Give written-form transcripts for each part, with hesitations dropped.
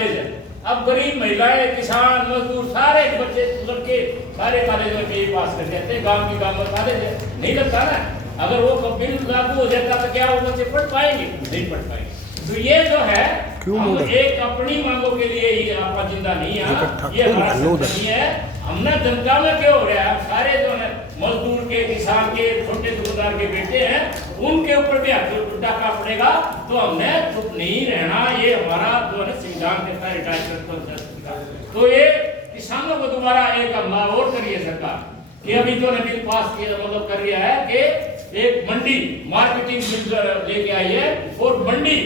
College है। अब गरीब महिलाएं, किसान, मजदूर सारे बच्चे लड़के सारे कॉलेज में बीए पास कर जाते हैं। गांव की गांव में कॉलेज है, नहीं लगता ना। अगर वो बिल लागू हो जाता तो क्या वो बच्चे पढ़ पाएंगे? नहीं पढ़ पाएंगे। तो ये जो है हम एक अपनी मांगों के लिए ही आपका जिंदा नहीं है, ये हमारा नहीं है। हमने जनता में क्यों हो रहा है? सारे जो है मजदूर के, किसान के, छोटे दुकानदार के बेटे हैं, उनके ऊपर भी डाका पड़ेगा। तो हमने चुप नहीं रहना। ये हमारा जो है संविधान के तहत रिटायरमेंट। तो ये किसानों को दोबारा एक हमला और करिए सरकार कि अभी जो ने बिल पास किया, मतलब कर रहा है कि एक मंडी मार्केटिंग बिल लेके आई है और मंडी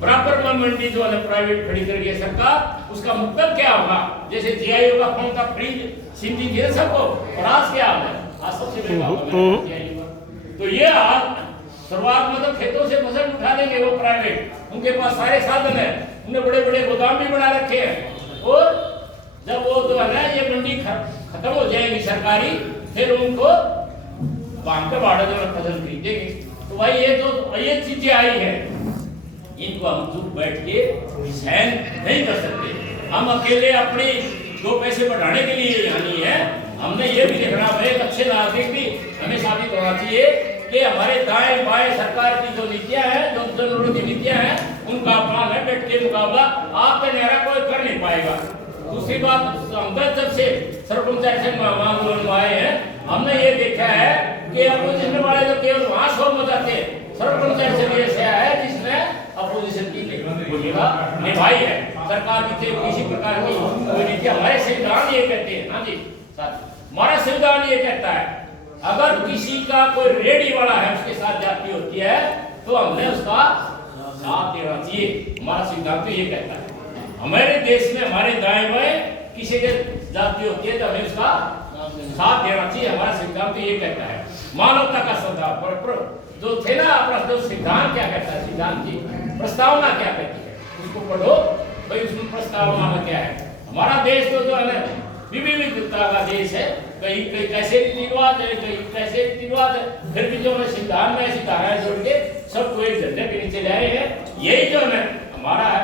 बराबर में मंडी जो है प्राइवेट खड़ी कर रही है सरकार। उसका मतलब क्या होगा? जैसे जीआईओ का फॉर्म का फ्री सिंधी दिए सबको, और आज क्या हाल है? आज सबसे महंगा। तो ये हाल शुरुआत में तो खेतों से फसल उठा लेंगे वो प्राइवेट, उनके पास सारे साधन है, उन्होंने बड़े बड़े गोदाम भी बना रखे हैं। और जब वो जो है ना ये मंडी खत्म हो जाएगी सरकारी, फिर उनको बांध के बाड़ा जो फसल खरीदेंगे। तो भाई ये तो ये चीजें आई है, इनको हम चुप बैठ के सहन नहीं कर सकते। हम अकेले अपनी दो पैसे बढ़ाने के लिए यहाँ नहीं है। हमने ये भी देखना है, एक अच्छे नागरिक भी हमें साबित होना चाहिए कि हमारे दाएं बाएं सरकार की जो नीतियां हैं, जो जरूरत की नीतियां हैं, उनका अपना है डट के मुकाबला आप पे मेरा कोई कर नहीं पाएगा। दूसरी बात, जब से सरपंचायत से आंदोलन आए हैं, हमने ये देखा है कि अपोजिशन वाले जो केवल वहां शोर मचाते हैं, सरपंचायत से ऐसे आया है जिसने अपोजिशन की भूमिका निभाई है। सरकार की किसी प्रकार की कोई नीति, हमारे संविधान ये कहते हैं। हाँ जी हमारा संविधान ये कहता है अगर किसी का कोई रेडी वाला है, उसके साथ जाति होती है, तो हमने उसका साथ देना चाहिए। हमारा संविधान तो ये कहता है। हमारे देश में हमारे दाएं बाएं किसी के जाति होती है तो हमें उसका साथ देना चाहिए। हमारा संविधान तो ये कहता है। मानवता का संविधान जो थे ना, अपना जो संविधान क्या कहता है, संविधान की प्रस्तावना क्या कहती है, उसको पढ़ो भाई। उसमें प्रस्तावना में क्या है? हमारा देश तो जो है ना विविधता का देश है। कहीं कहीं कैसे रीति रिवाज है, कहीं कैसे रीति रिवाज है, फिर भी जो है संविधान में ऐसी धाराएं जोड़ के सबको एक झंडे के नीचे लाए हैं। यही जो है हमारा है।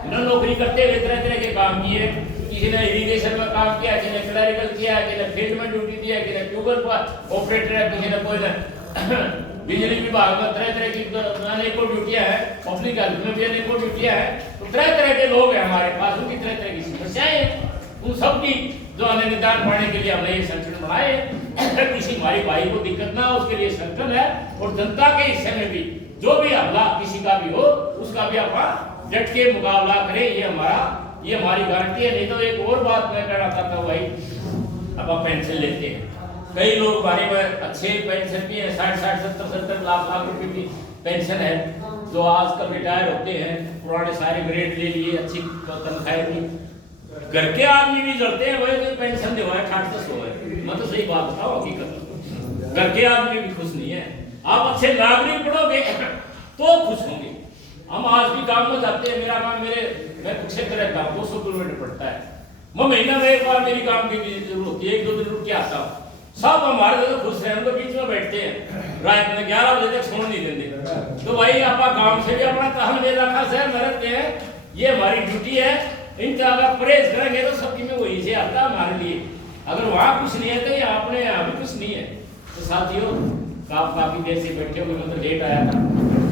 उन्होंने नौकरी करते हुए तरह तरह के काम किए। किसी ने इरिगेशन में काम किया, किसी ने क्लरिकल किया, किसी ने फील्ड में ड्यूटी दिया, किसी ने ट्यूबवेल पर ऑपरेटर है, किसी ने कोई बिजली विभाग में तरह तरह की अनेकों ड्यूटियां हैं, पब्लिक हेल्थ में भी अनेकों ड्यूटियां हैं। तो तरह तरह के लोग हैं हमारे पास, उनकी तरह तरह की समस्याएं हैं। उन सबकी जो हमें निदान पाने के लिए हमने ये संगठन बनाए। किसी हमारी भाई को दिक्कत ना हो उसके लिए संगठन है। और जनता के हिस्से में भी जो भी हमला किसी का भी हो, उसका भी आप डट के मुकाबला करें। ये हमारी गारंटी है। नहीं तो एक और बात मैं कहना चाहता हूँ भाई, अब आप पेंशन लेते हैं, कई लोग हमारे में अच्छे पेंशन भी है, 60-60, 70-70 लाख रुपए की पेंशन है। जो आजकल रिटायर होते हैं, पुराने सारे ग्रेड ले लिए, अच्छी तनख्वाह की, घर के आदमी भी जलते हैं, वही पेंशन दिवाए 60-100 है। मैं तो सही बात बताऊं, हकीकत घर के आदमी भी खुश नहीं है। आप अच्छे नागरिक बनोगे तो खुश होंगे। हम आज भी काम में जाते हैं, मेरा काम मैं कुछ रहता हूँ, 200 किलोमीटर पड़ता है। मैं महीना में एक बार मेरी काम की जरूरत होती है, 1-2 दिन रुक के आता हूँ। सब हमारे तो खुश हैं, उनके बीच में बैठते हैं, रात में 11 बजे तक सोने नहीं देते। तो भाई आप काम से भी अपना काम ले रखा से मेहनत हैं, ये हमारी ड्यूटी है। इनका अगर परहेज करेंगे तो सबकी में वही से आता है हमारे लिए। अगर वहाँ कुछ नहीं है तो ये अपने यहाँ भी कुछ नहीं है। तो साथियों, आप काफी देर से बैठे होंगे, मतलब लेट आया था,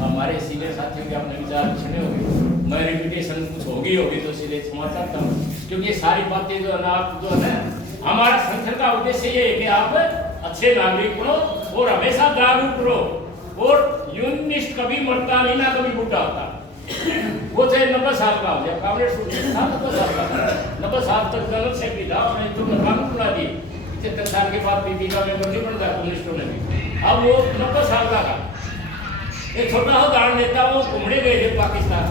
हमारे सीनियर साथियों के अपने विचार सुने होंगे, मैं रिपीटेशन कुछ होगी तो इसलिए क्षमा चाहता हूँ। क्योंकि ये सारी बातें जो है ना, आप जो है ना, हमारा संगठन का उद्देश्य ये है कि आप अच्छे नागरिक बनो और हमेशा जागरूक रहो। और यूनिस्ट कभी मरता नहीं, ना कभी बूढ़ा होता। वो चाहे 90 साल का हो जाए, कांग्रेस 90 साल का, 90 साल तक जनरल सेक्रेटरी था, उन्होंने तो कानून बना दिए। 75 साल के बाद पीपी का मेंबर नहीं बन गया कम्युनिस्टों ने भी। अब वो 90 साल का था। एक छोटा उदाहरण देता हूँ, घूमने गए थे पाकिस्तान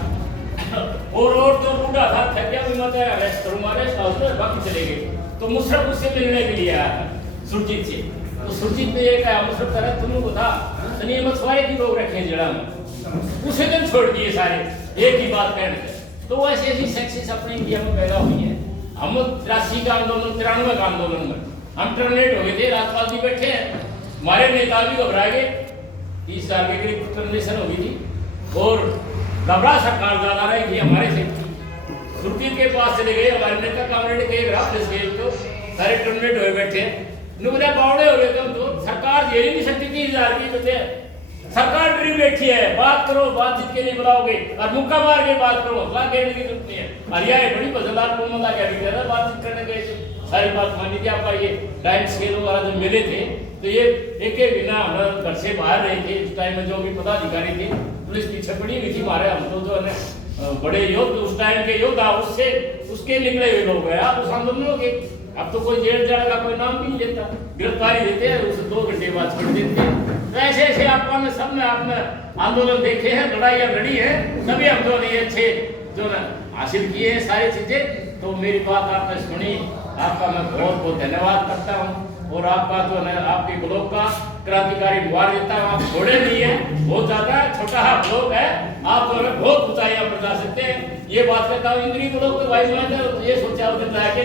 और तो बूढ़ा था, थक गया, मैं अरेस्ट करूंगा, अरेस्ट हाउस में बाकी चले गए। तो मुशर्रफ उससे मिलने के लिए आया था, सुरजीत से। तो सुरजीत ने ये कहा, मुशर्रफ कह रहा तुमको था सनी मछुआरे की लोग रखे जड़ा में, उसे दिन छोड़ दिए सारे एक ही बात कहने। तो ऐसी ऐसी सक्सेस अपने इंडिया में पैदा हुई है। हम 83 का आंदोलन, 93 का आंदोलन में हम टर्मिनेट हो गए थे, राज्यपाल जी बैठे हैं, हमारे नेता भी घबरा गए, 30 साल के करीब टर्मिनेशन हो गई थी और घबरा सरकार ज्यादा रहेगी हमारे से। चले गए हमारे नेता कामरेड के राफ्ट गए तो सारे टर्मिनेट हुए बैठे नुबले बावड़े हो गए तो सरकार झेल नहीं सकती 30,000 की बचे सरकार डरी बैठी है बात करो बातचीत के लिए बुलाओगे और मुक्का मार के बात करो हौसला देने की जरूरत नहीं है और यह बड़ी मजेदार पूर्णता क्या भी कह बातचीत करने गए सारी बात मानी थी आपका ये टाइम स्केल वगैरह जब मिले थे तो ये एक बिना हम घर से बाहर रहे थे उस टाइम में जो भी पदाधिकारी थे पुलिस पीछे पड़ी हुई थी हमारे हम तो जो है बड़े योद्ध उस टाइम के योद्धा उससे उसके निकले हुए लोग हैं आप उस आंदोलनों के अब तो कोई जेल जाने का कोई नाम भी नहीं लेता गिरफ्तारी देते हैं उसे 2 घंटे बाद छोड़ देते हैं तो ऐसे ऐसे आपको ने सब ने आपने आंदोलन देखे हैं लड़ाइयाँ लड़ी है सभी हम तो ये अच्छे जो ना हासिल किए हैं सारी चीजें तो मेरी बात आपने सुनी आपका मैं बहुत बहुत धन्यवाद करता हूँ और आपका जो है आपके ब्लॉक का क्रांतिकारी मुबारक देता हूँ आप छोड़े नहीं है बहुत ज्यादा छोटा ब्लॉक है आप जो है बहुत ऊंचाइयां पर जा सकते हैं ये बात कहता हूँ इंद्री ब्लॉक के भाई मैंने ये सोचा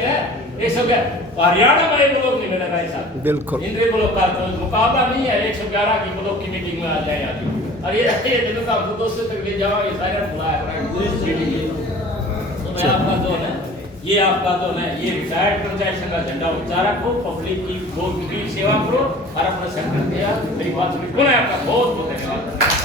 है एक सब हरियाणा में एक ब्लॉक नहीं मिलेगा ऐसा बिल्कुल इंद्री ब्लॉक का तो मुकाबला नहीं है 111 की ब्लॉक की मीटिंग में आ जाए आदमी और ये दिनों का आपको दोस्तों तक ले जाओ ये सारे बुलाया तो मैं आपका जो है ये आपका तो है ये रिटायर्ड पंचायत संघ का झंडा ऊंचा रखो पब्लिक की सेवा करो और अपना संकल्प मेरी बात सुनी आपका बहुत बहुत धन्यवाद।